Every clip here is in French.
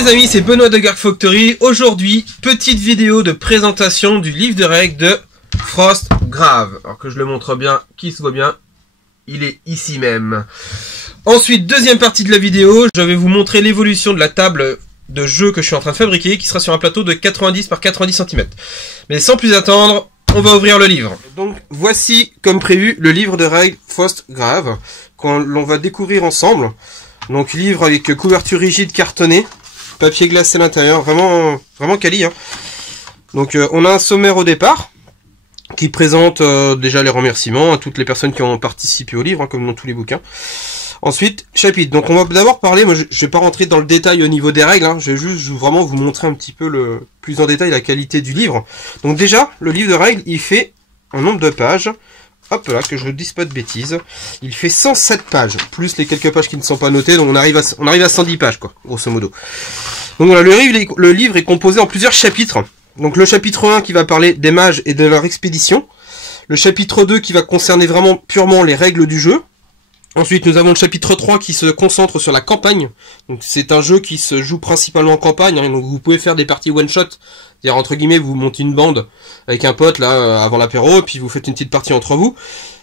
les amis, c'est Benoît de Garg Factory. Aujourd'hui, petite vidéo de présentation du livre de règles de Frostgrave. Alors que je le montre bien, qui se voit bien, il est ici même. Ensuite, deuxième partie de la vidéo, je vais vous montrer l'évolution de la table de jeu que je suis en train de fabriquer, qui sera sur un plateau de 90 par 90 cm. Mais sans plus attendre, on va ouvrir le livre. Donc voici, comme prévu, le livre de règles Frostgrave, qu'on va découvrir ensemble. Donc livre avec couverture rigide cartonnée, papier glacé à l'intérieur, vraiment quali. Hein. Donc on a un sommaire au départ, qui présente déjà les remerciements à toutes les personnes qui ont participé au livre, hein, comme dans tous les bouquins. Ensuite, chapitre. Donc on va d'abord parler, moi je vais pas rentrer dans le détail au niveau des règles, hein, je vais juste vraiment vous montrer un petit peu plus en détail la qualité du livre. Donc déjà, le livre de règles, il fait un nombre de pages, hop là, que je ne dise pas de bêtises, il fait 107 pages, plus les quelques pages qui ne sont pas notées, donc on arrive à 110 pages, quoi, grosso modo. Donc voilà, le livre est composé en plusieurs chapitres. Donc le chapitre 1 qui va parler des mages et de leur expédition, le chapitre 2 qui va concerner vraiment purement les règles du jeu. Ensuite, nous avons le chapitre 3 qui se concentre sur la campagne. Donc c'est un jeu qui se joue principalement en campagne, hein, donc vous pouvez faire des parties one-shot, c'est-à-dire entre guillemets, vous montez une bande avec un pote là avant l'apéro, et puis vous faites une petite partie entre vous.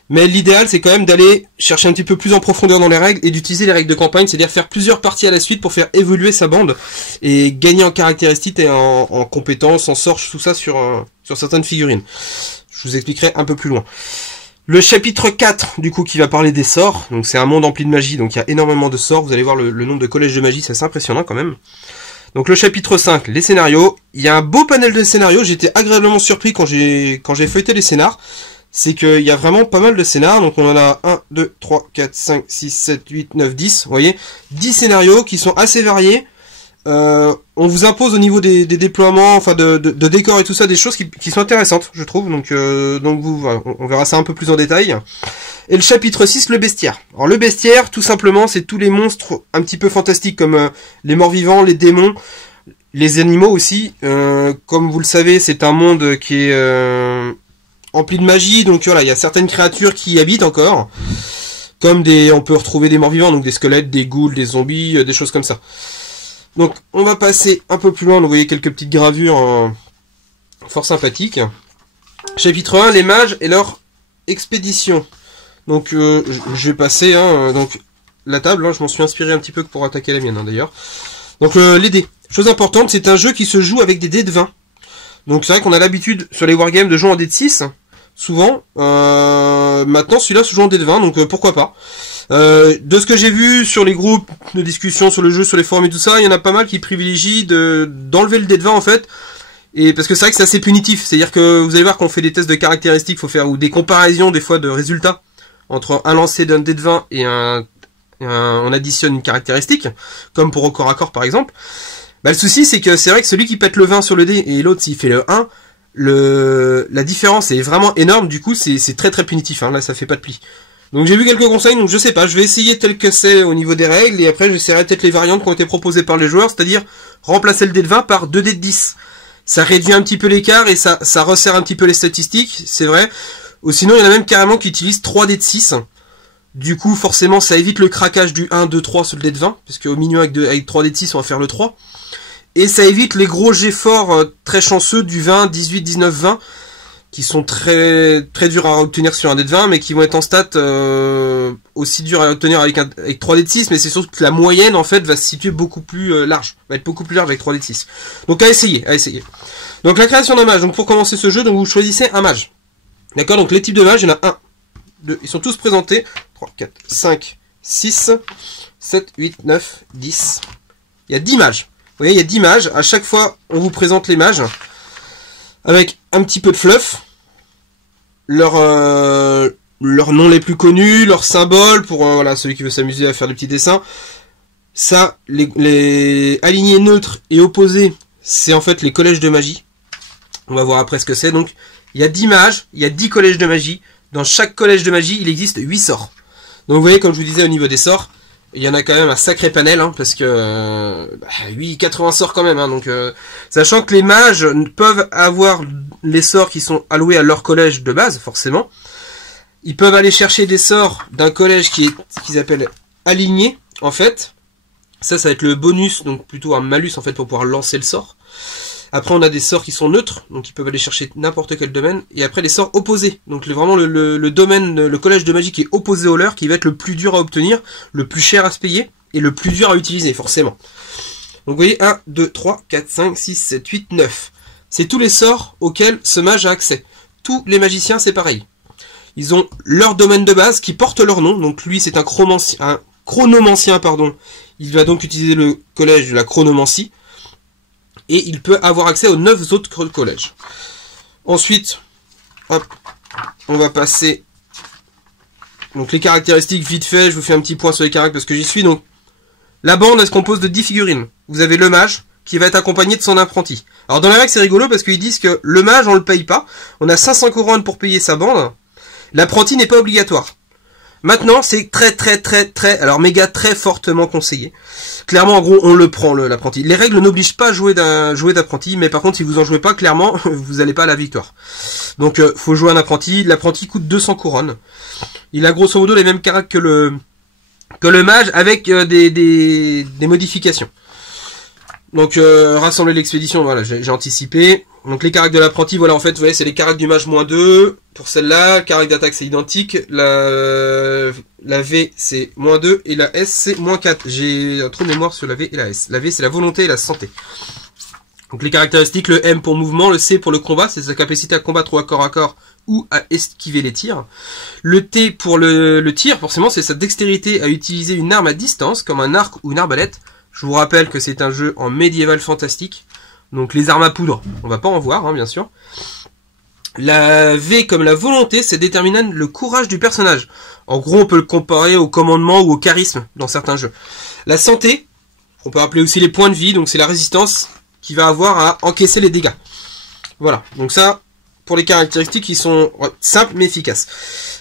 Mais l'idéal, c'est quand même d'aller chercher un petit peu plus en profondeur dans les règles et d'utiliser les règles de campagne, c'est-à-dire faire plusieurs parties à la suite pour faire évoluer sa bande et gagner en caractéristiques et en compétences, en sorts, tout ça sur certaines figurines. Je vous expliquerai un peu plus loin. Le chapitre 4, du coup, qui va parler des sorts. Donc c'est un monde empli de magie, donc il y a énormément de sorts. Vous allez voir le nombre de collèges de magie, c'est assez impressionnant quand même. Donc le chapitre 5, les scénarios. Il y a un beau panel de scénarios. J'étais agréablement surpris quand j'ai feuilleté les scénars. C'est qu'il y a vraiment pas mal de scénars. Donc on en a 1, 2, 3, 4, 5, 6, 7, 8, 9, 10. Vous voyez, 10 scénarios qui sont assez variés. On vous impose au niveau des déploiements, enfin de décors et tout ça, des choses qui sont intéressantes, je trouve. Donc voilà, on verra ça un peu plus en détail. Et le chapitre 6, le bestiaire. Alors le bestiaire, tout simplement, c'est tous les monstres un petit peu fantastiques, comme les morts-vivants, les démons, les animaux aussi. Comme vous le savez, c'est un monde qui est empli de magie, donc voilà, il y a certaines créatures qui y habitent encore. Comme on peut retrouver des morts-vivants, donc des squelettes, des ghouls, des zombies, des choses comme ça. Donc on va passer un peu plus loin, vous voyez quelques petites gravures fort sympathiques. Chapitre 1, les mages et leur expédition. Donc je vais passer donc la table, hein, je m'en suis inspiré un petit peu pour attaquer la mienne, hein, d'ailleurs. Donc les dés. Chose importante, c'est un jeu qui se joue avec des dés de 20. Donc c'est vrai qu'on a l'habitude sur les wargames de jouer en dés de 6, souvent. Maintenant celui-là se joue en dés de 20, donc pourquoi pas. De ce que j'ai vu sur les groupes de discussion sur le jeu, sur les forums et tout ça, il y en a pas mal qui privilégient d'enlever le dé de 20 en fait, et parce que c'est vrai que c'est assez punitif, c'est-à-dire que vous allez voir qu'on fait des tests de caractéristiques, faut faire ou des comparaisons des fois de résultats entre un lancer d'un dé de 20 et on additionne une caractéristique, comme pour au corps à corps par exemple. Bah, le souci c'est que c'est vrai que celui qui pète le 20 sur le dé et l'autre s'il fait le 1, la différence est vraiment énorme, du coup c'est très très punitif, hein, là ça fait pas de pli. Donc j'ai vu quelques conseils, donc je sais pas, je vais essayer tel que c'est au niveau des règles, et après j'essaierai peut-être les variantes qui ont été proposées par les joueurs, c'est-à-dire remplacer le dé de 20 par 2 dés de 10. Ça réduit un petit peu l'écart et ça resserre un petit peu les statistiques, c'est vrai. Ou sinon il y en a même carrément qui utilisent 3 dés de 6. Du coup forcément ça évite le craquage du 1, 2, 3 sur le dé de 20, parce qu'au minimum avec 3 dés de 6 on va faire le 3. Et ça évite les gros jets forts très chanceux du 20, 18, 19, 20. Qui sont très durs à obtenir sur un dé de 20, mais qui vont être en stats aussi durs à obtenir avec 3 dés de 6, mais c'est surtout que la moyenne en fait va se situer beaucoup plus large, va être beaucoup plus large avec 3 dés de 6. Donc à essayer. Donc la création d'un mage, donc pour commencer ce jeu, donc vous choisissez un mage. D'accord, donc les types de mages, il y en a 1, 2, ils sont tous présentés, 3, 4, 5, 6, 7, 8, 9, 10. Il y a 10 mages. Vous voyez, il y a 10 mages, à chaque fois on vous présente les mages, avec un petit peu de fluff, leurs noms les plus connus, leurs symboles, pour voilà, celui qui veut s'amuser à faire des petits dessins. Ça, les alignés neutres et opposés, c'est en fait les collèges de magie. On va voir après ce que c'est. Donc, il y a 10 mages, il y a 10 collèges de magie. Dans chaque collège de magie, il existe 8 sorts. Donc, vous voyez, comme je vous disais au niveau des sorts, il y en a quand même un sacré panel, hein, parce que 80 sorts quand même, hein, donc sachant que les mages peuvent avoir les sorts qui sont alloués à leur collège de base, forcément. Ils peuvent aller chercher des sorts d'un collège qu'ils appellent aligné, en fait. Ça va être le bonus, donc plutôt un malus en fait pour pouvoir lancer le sort. Après on a des sorts qui sont neutres, donc ils peuvent aller chercher n'importe quel domaine. Et après les sorts opposés, donc vraiment le domaine, le collège de magie qui est opposé au leur, qui va être le plus dur à obtenir, le plus cher à se payer, et le plus dur à utiliser forcément. Donc vous voyez 1, 2, 3, 4, 5, 6, 7, 8, 9. C'est tous les sorts auxquels ce mage a accès. Tous les magiciens c'est pareil. Ils ont leur domaine de base qui porte leur nom, donc lui c'est un chronomancien, pardon. Il va donc utiliser le collège de la chronomancie. Et il peut avoir accès aux 9 autres collèges. Ensuite, hop, on va passer. Donc les caractéristiques, vite fait, je vous fais un petit point sur les caractères parce que j'y suis. Donc, la bande, elle se compose de 10 figurines. Vous avez le mage, qui va être accompagné de son apprenti. Alors dans la règle, c'est rigolo parce qu'ils disent que le mage, on le paye pas. On a 500 couronnes pour payer sa bande. L'apprenti n'est pas obligatoire. Maintenant, c'est alors méga très fortement conseillé. Clairement, en gros, on le prend, l'apprenti. Les règles n'obligent pas à jouer d'apprenti, mais par contre, si vous en jouez pas, clairement, vous n'allez pas à la victoire. Donc, faut jouer un apprenti. L'apprenti coûte 200 couronnes. Il a grosso modo les mêmes caractères que le mage, avec des modifications. Donc, rassembler l'expédition, voilà, j'ai anticipé. Donc, les caractères de l'apprenti, voilà, en fait, vous voyez, c'est les caractères du mage -2. Pour celle-là, le caractère d'attaque, c'est identique. La V, c'est -2. Et la S, c'est -4. J'ai un trou de mémoire sur la V et la S. La V, c'est la volonté et la santé. Donc, les caractéristiques, le M pour mouvement, le C pour le combat, c'est sa capacité à combattre ou à corps ou à esquiver les tirs. Le T pour le tir, forcément, c'est sa dextérité à utiliser une arme à distance, comme un arc ou une arbalète. Je vous rappelle que c'est un jeu en médiéval fantastique. Donc les armes à poudre, on va pas en voir, hein, bien sûr. La V comme la volonté, c'est déterminant le courage du personnage. En gros, on peut le comparer au commandement ou au charisme dans certains jeux. La santé, on peut appeler aussi les points de vie, donc c'est la résistance qu'il va avoir à encaisser les dégâts. Voilà, donc ça, pour les caractéristiques qui sont simples mais efficaces.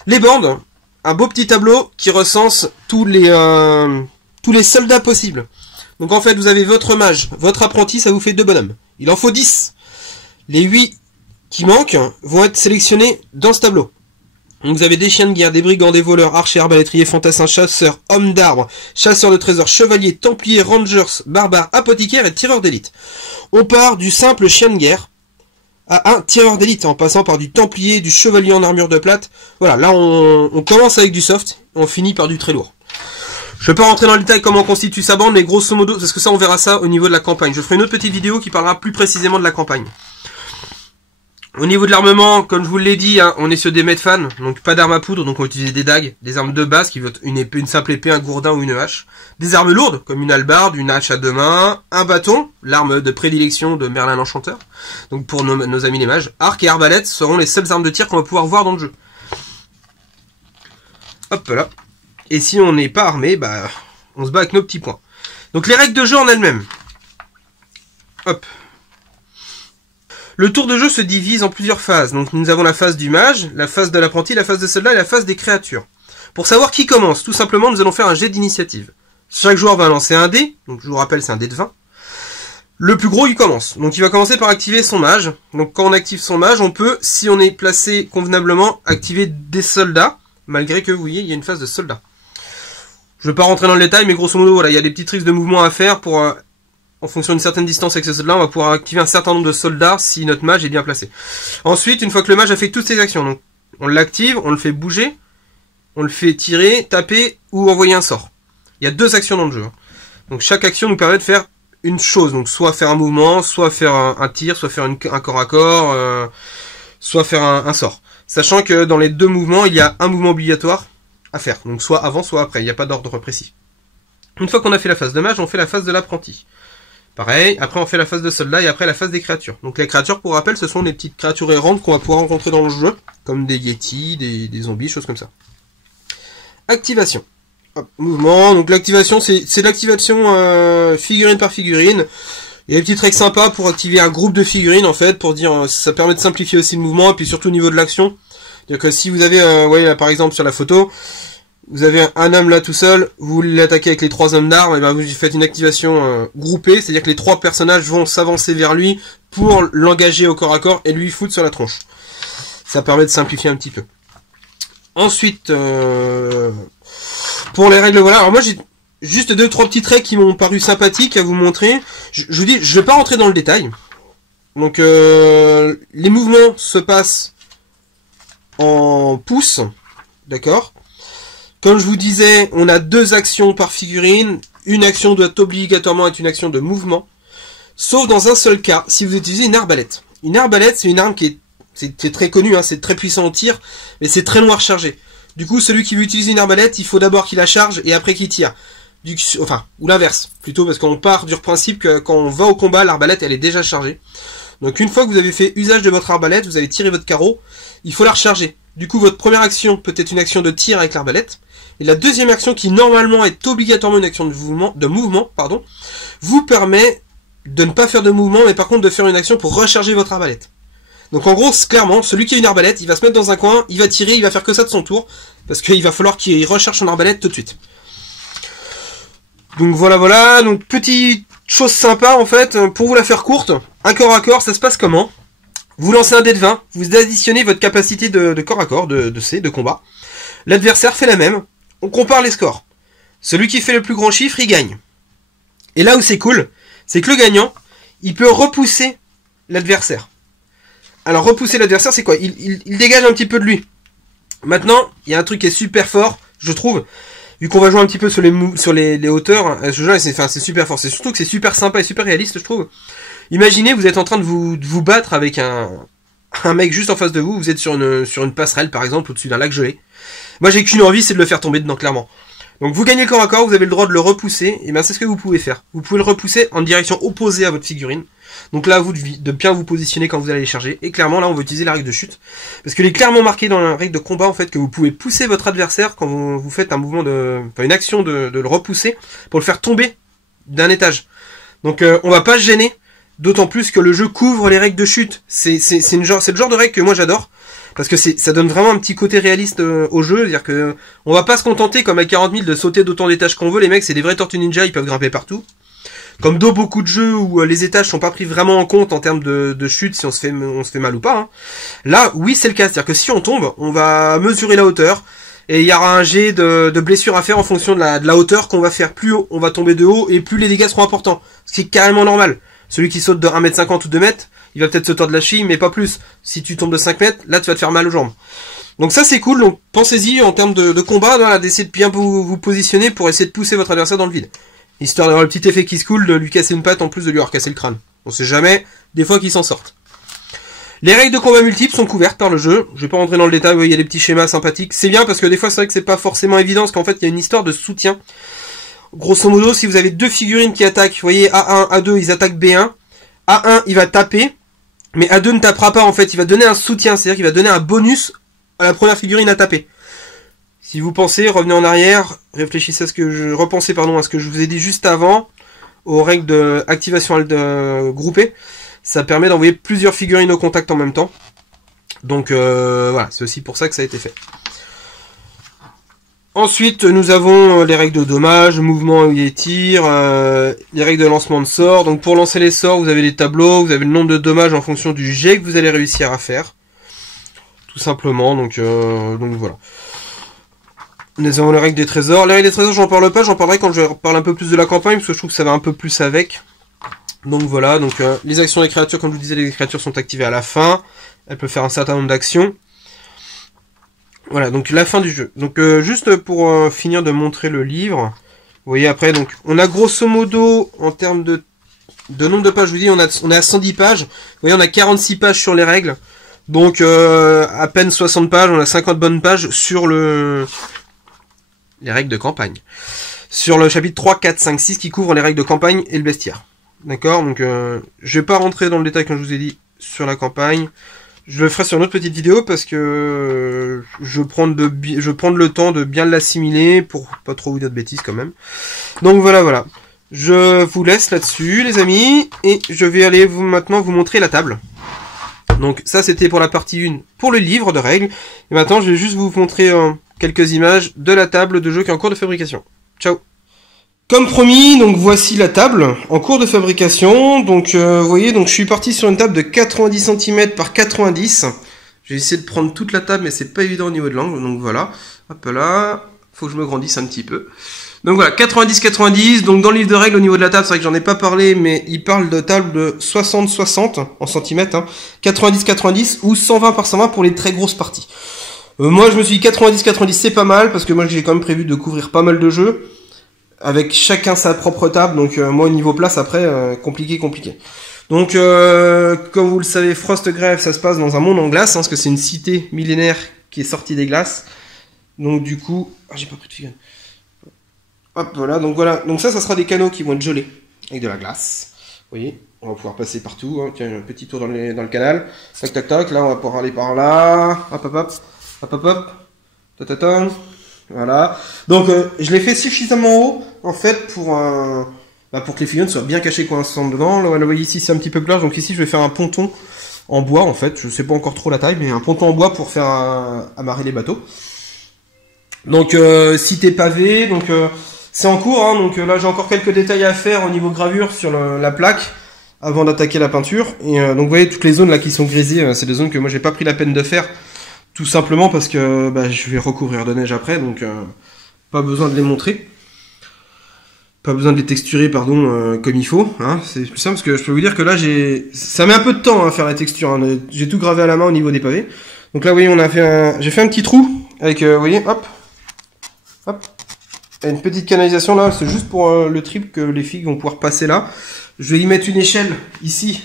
Les bandes, un beau petit tableau qui recense tous les soldats possibles. Donc en fait, vous avez votre mage, votre apprenti, ça vous fait 2 bonhommes. Il en faut 10. Les 8 qui manquent vont être sélectionnés dans ce tableau. Donc vous avez des chiens de guerre, des brigands, des voleurs, archers, arbalétriers, fantassins, chasseurs, hommes d'arbre, chasseurs de trésors, chevaliers, templiers, rangers, barbares, apothicaires et tireurs d'élite. On part du simple chien de guerre à un tireur d'élite, en passant par du templier, du chevalier en armure de plate. Voilà, là on commence avec du soft, on finit par du très lourd. Je ne vais pas rentrer dans le détail comment on constitue sa bande, mais grosso modo, parce que ça on verra ça au niveau de la campagne. Je ferai une autre petite vidéo qui parlera plus précisément de la campagne. Au niveau de l'armement, comme je vous l'ai dit, hein, on est sur des medfans, donc pas d'armes à poudre, donc on va utiliser des dagues, des armes de base, qui veut être une épée, une simple épée, un gourdin ou une hache. Des armes lourdes, comme une hallebarde, une hache à 2 mains, un bâton, l'arme de prédilection de Merlin l'Enchanteur, donc pour nos amis les mages. Arc et arbalète seront les seules armes de tir qu'on va pouvoir voir dans le jeu. Hop là. Et si on n'est pas armé, bah, on se bat avec nos petits points. Donc les règles de jeu en elles-mêmes. Hop. Le tour de jeu se divise en plusieurs phases. Donc nous avons la phase du mage, la phase de l'apprenti, la phase de soldat et la phase des créatures. Pour savoir qui commence, tout simplement, nous allons faire un jet d'initiative. Chaque joueur va lancer un dé. Donc je vous rappelle, c'est un dé de 20. Le plus gros, il commence. Donc il va commencer par activer son mage. Donc quand on active son mage, on peut, si on est placé convenablement, activer des soldats. Malgré que, vous voyez, il y a une phase de soldat. Je ne vais pas rentrer dans le détail, mais grosso modo, voilà, il y a des petits tricks de mouvement à faire pour, en fonction d'une certaine distance avec ce soldat, on va pouvoir activer un certain nombre de soldats si notre mage est bien placé. Ensuite, une fois que le mage a fait toutes ses actions, donc, on l'active, on le fait bouger, on le fait tirer, taper ou envoyer un sort. Il y a 2 actions dans le jeu. Donc, chaque action nous permet de faire une chose. Donc, soit faire un mouvement, soit faire un tir, soit faire un corps à corps, soit faire un sort. Sachant que dans les 2 mouvements, il y a un mouvement obligatoire à faire. Donc soit avant, soit après. Il n'y a pas d'ordre précis. Une fois qu'on a fait la phase de mage, on fait la phase de l'apprenti. Pareil, après on fait la phase de soldat et après la phase des créatures. Donc les créatures, pour rappel, ce sont des petites créatures errantes qu'on va pouvoir rencontrer dans le jeu, comme des yetis, des zombies, choses comme ça. Activation. Hop, mouvement. Donc l'activation, c'est l'activation figurine par figurine. Il y a des petits tricks sympas pour activer un groupe de figurines, en fait, pour dire, ça permet de simplifier aussi le mouvement, et puis surtout au niveau de l'action. C'est-à-dire que si vous avez, vous voyez là, par exemple, sur la photo, vous avez un homme là tout seul, vous l'attaquez avec les 3 hommes d'armes, et ben vous faites une activation groupée, c'est-à-dire que les 3 personnages vont s'avancer vers lui pour l'engager au corps à corps et lui foutre sur la tronche. Ça permet de simplifier un petit peu. Ensuite, pour les règles, voilà, alors moi juste 2-3 petits traits qui m'ont paru sympathiques à vous montrer. Je vous dis, je vais pas rentrer dans le détail. Donc les mouvements se passent en pouces, d'accord. Comme je vous disais, on a 2 actions par figurine. Une action doit obligatoirement être une action de mouvement. Sauf dans un seul cas, si vous utilisez une arbalète. Une arbalète, c'est une arme qui c'est très connu, hein, c'est très puissant au tir, mais c'est très long à recharger. Du coup, celui qui veut utiliser une arbalète, il faut d'abord qu'il la charge et après qu'il tire. Enfin, ou l'inverse, plutôt, parce qu'on part du principe que quand on va au combat, l'arbalète, elle est déjà chargée. Donc une fois que vous avez fait usage de votre arbalète, vous avez tiré votre carreau, il faut la recharger. Du coup, votre première action peut être une action de tir avec l'arbalète. Et la deuxième action, qui normalement est obligatoirement une action de mouvement, vous permet de ne pas faire de mouvement, mais par contre de faire une action pour recharger votre arbalète. Donc en gros, clairement, celui qui a une arbalète, il va se mettre dans un coin, il va tirer, il va faire que ça de son tour, parce qu'il va falloir qu'il recharge son arbalète tout de suite. Donc voilà, donc petite chose sympa en fait, pour vous la faire courte, un corps à corps, ça se passe comment? Vous lancez un dé de 20, vous additionnez votre capacité de corps à corps, de combat. L'adversaire fait la même, on compare les scores. Celui qui fait le plus grand chiffre, il gagne. Et là où c'est cool, c'est que le gagnant, il peut repousser l'adversaire. Alors repousser l'adversaire, c'est quoi? Il dégage un petit peu de lui. Maintenant, il y a un truc qui est super fort, je trouve, vu qu'on va jouer un petit peu sur les hauteurs, ce jeu c'est super fort. C'est surtout que c'est super sympa et super réaliste, je trouve. Imaginez, vous êtes en train de vous battre avec un mec juste en face de vous, vous êtes sur une passerelle par exemple, au-dessus d'un lac gelé. Moi j'ai qu'une envie, c'est de le faire tomber dedans, clairement. Donc vous gagnez le corps à corps, vous avez le droit de le repousser, et bien c'est ce que vous pouvez faire. Vous pouvez le repousser en direction opposée à votre figurine. Donc là, à vous de bien vous positionner quand vous allez les charger. Et clairement, là, on va utiliser la règle de chute. Parce qu'il est clairement marqué dans la règle de combat, en fait, que vous pouvez pousser votre adversaire quand vous faites un mouvement une action de le repousser pour le faire tomber d'un étage. Donc on va pas se gêner, d'autant plus que le jeu couvre les règles de chute. C'est le genre de règle que moi j'adore. Parce que ça donne vraiment un petit côté réaliste au jeu, c'est-à-dire que on va pas se contenter comme à 40 000 de sauter d'autant d'étages qu'on veut, les mecs c'est des vrais tortues ninja, ils peuvent grimper partout. Comme dans beaucoup de jeux où les étages sont pas pris vraiment en compte en termes de chute, si on se fait mal ou pas. Hein. Là, oui c'est le cas, c'est-à-dire que si on tombe, on va mesurer la hauteur, et il y aura un jet de blessure à faire en fonction de la hauteur qu'on va faire. Plus haut, on va tomber de haut, et plus les dégâts seront importants, ce qui est carrément normal. Celui qui saute de 1,50 m ou 2 mètres, il va peut-être se tordre la cheville, mais pas plus. Si tu tombes de 5 mètres, là tu vas te faire mal aux jambes. Donc ça c'est cool, donc pensez-y en termes de combat, voilà, d'essayer de bien vous positionner pour essayer de pousser votre adversaire dans le vide. Histoire d'avoir le petit effet qui se coule, de lui casser une patte en plus de lui avoir cassé le crâne. On sait jamais, des fois qu'ils s'en sortent. Les règles de combat multiples sont couvertes par le jeu, je vais pas rentrer dans le détail, vous voyez, il y a des petits schémas sympathiques. C'est bien parce que des fois c'est vrai que c'est pas forcément évident, parce qu'en fait il y a une histoire de soutien. Grosso modo, si vous avez deux figurines qui attaquent, vous voyez, A1, A2, ils attaquent B1. A1, il va taper, mais A2 ne tapera pas en fait, il va donner un soutien, c'est-à-dire qu'il va donner un bonus à la première figurine à taper. Si vous pensez, revenez en arrière, réfléchissez à ce que je vous ai dit juste avant, aux règles d'activation groupée, ça permet d'envoyer plusieurs figurines au contact en même temps. Donc voilà, c'est aussi pour ça que ça a été fait. Ensuite, nous avons les règles de dommage, mouvement et tir, les règles de lancement de sorts. Donc pour lancer les sorts, vous avez les tableaux, vous avez le nombre de dommages en fonction du jet que vous allez réussir à faire. Tout simplement, donc voilà. Nous avons les règles des trésors. Les règles des trésors, j'en parle pas, j'en parlerai quand je parle un peu plus de la campagne, parce que je trouve que ça va un peu plus avec. Donc voilà, donc les actions des créatures, comme je vous disais, les créatures sont activées à la fin. Elles peuvent faire un certain nombre d'actions. Voilà, donc la fin du jeu. Donc juste pour finir de montrer le livre, vous voyez après, donc on a grosso modo, en termes de nombre de pages, je vous dis, on est à 110 pages. Vous voyez, on a 46 pages sur les règles. Donc à peine 60 pages, on a 50 bonnes pages sur les règles de campagne. Sur le chapitre 3, 4, 5, 6 qui couvre les règles de campagne et le bestiaire. D'accord, donc je vais pas rentrer dans le détail comme je vous ai dit sur la campagne. Je le ferai sur une autre petite vidéo parce que je vais prendre le temps de bien l'assimiler pour pas trop vous dire de bêtises quand même. Donc voilà. Je vous laisse là-dessus les amis et je vais aller maintenant vous montrer la table. Donc ça c'était pour la partie 1 pour le livre de règles. Et maintenant je vais juste vous montrer quelques images de la table de jeu qui est en cours de fabrication. Ciao. Comme promis, donc voici la table en cours de fabrication. Donc vous voyez, donc je suis parti sur une table de 90 cm par 90. J'ai essayé de prendre toute la table, mais c'est pas évident au niveau de l'angle. Donc voilà, hop là, faut que je me grandisse un petit peu. Donc voilà, 90-90, donc dans le livre de règles au niveau de la table, c'est vrai que j'en ai pas parlé, mais il parle de table de 60-60 en centimètres, hein, 90-90 ou 120 par 120 pour les très grosses parties. Moi je me suis dit 90-90 c'est pas mal, parce que moi j'ai quand même prévu de couvrir pas mal de jeux, avec chacun sa propre table, donc moi au niveau place après, compliqué. Donc comme vous le savez, Frostgrave ça se passe dans un monde en glace, hein, parce que c'est une cité millénaire qui est sortie des glaces. Donc du coup, j'ai pas pris de figurine. Hop, voilà, donc ça sera des canaux qui vont être gelés avec de la glace. Vous voyez, on va pouvoir passer partout. Hein. Tiens, un petit tour dans le canal. Tac, tac, tac. Là, on va pouvoir aller par là. Hop, hop, hop. Hop, hop, hop. Ta, ta, ta. Voilà. Donc, je l'ai fait suffisamment haut, en fait, pour que les figurines soient bien cachées coincées dedans. Là, vous voyez ici, c'est un petit peu plus large. Donc ici, je vais faire un ponton en bois, en fait. Je sais pas encore trop la taille, mais un ponton en bois pour faire amarrer les bateaux. Donc, cité pavée, donc... c'est en cours, hein, donc là j'ai encore quelques détails à faire au niveau gravure sur la plaque avant d'attaquer la peinture. Et donc vous voyez toutes les zones là qui sont grisées, c'est des zones que moi j'ai pas pris la peine de faire, tout simplement parce que je vais recouvrir de neige après, donc pas besoin de les montrer, pas besoin de les texturer pardon comme il faut. Hein, c'est plus simple parce que je peux vous dire que là ça met un peu de temps à faire la texture. Hein, j'ai tout gravé à la main au niveau des pavés. Donc là vous voyez j'ai fait un petit trou avec vous voyez hop. Une petite canalisation là, c'est juste pour le trip que les filles vont pouvoir passer là. Je vais y mettre une échelle ici.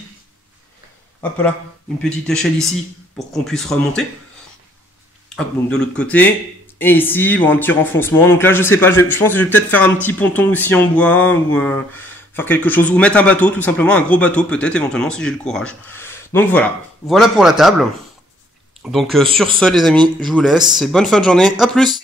Hop là, une petite échelle ici pour qu'on puisse remonter. Hop, donc de l'autre côté. Et ici, bon, un petit renfoncement. Donc là, je sais pas, je pense que je vais peut-être faire un petit ponton aussi en bois ou faire quelque chose. Ou mettre un bateau, tout simplement, un gros bateau peut-être éventuellement si j'ai le courage. Donc voilà, voilà pour la table. Donc sur ce les amis, je vous laisse et bonne fin de journée, à plus.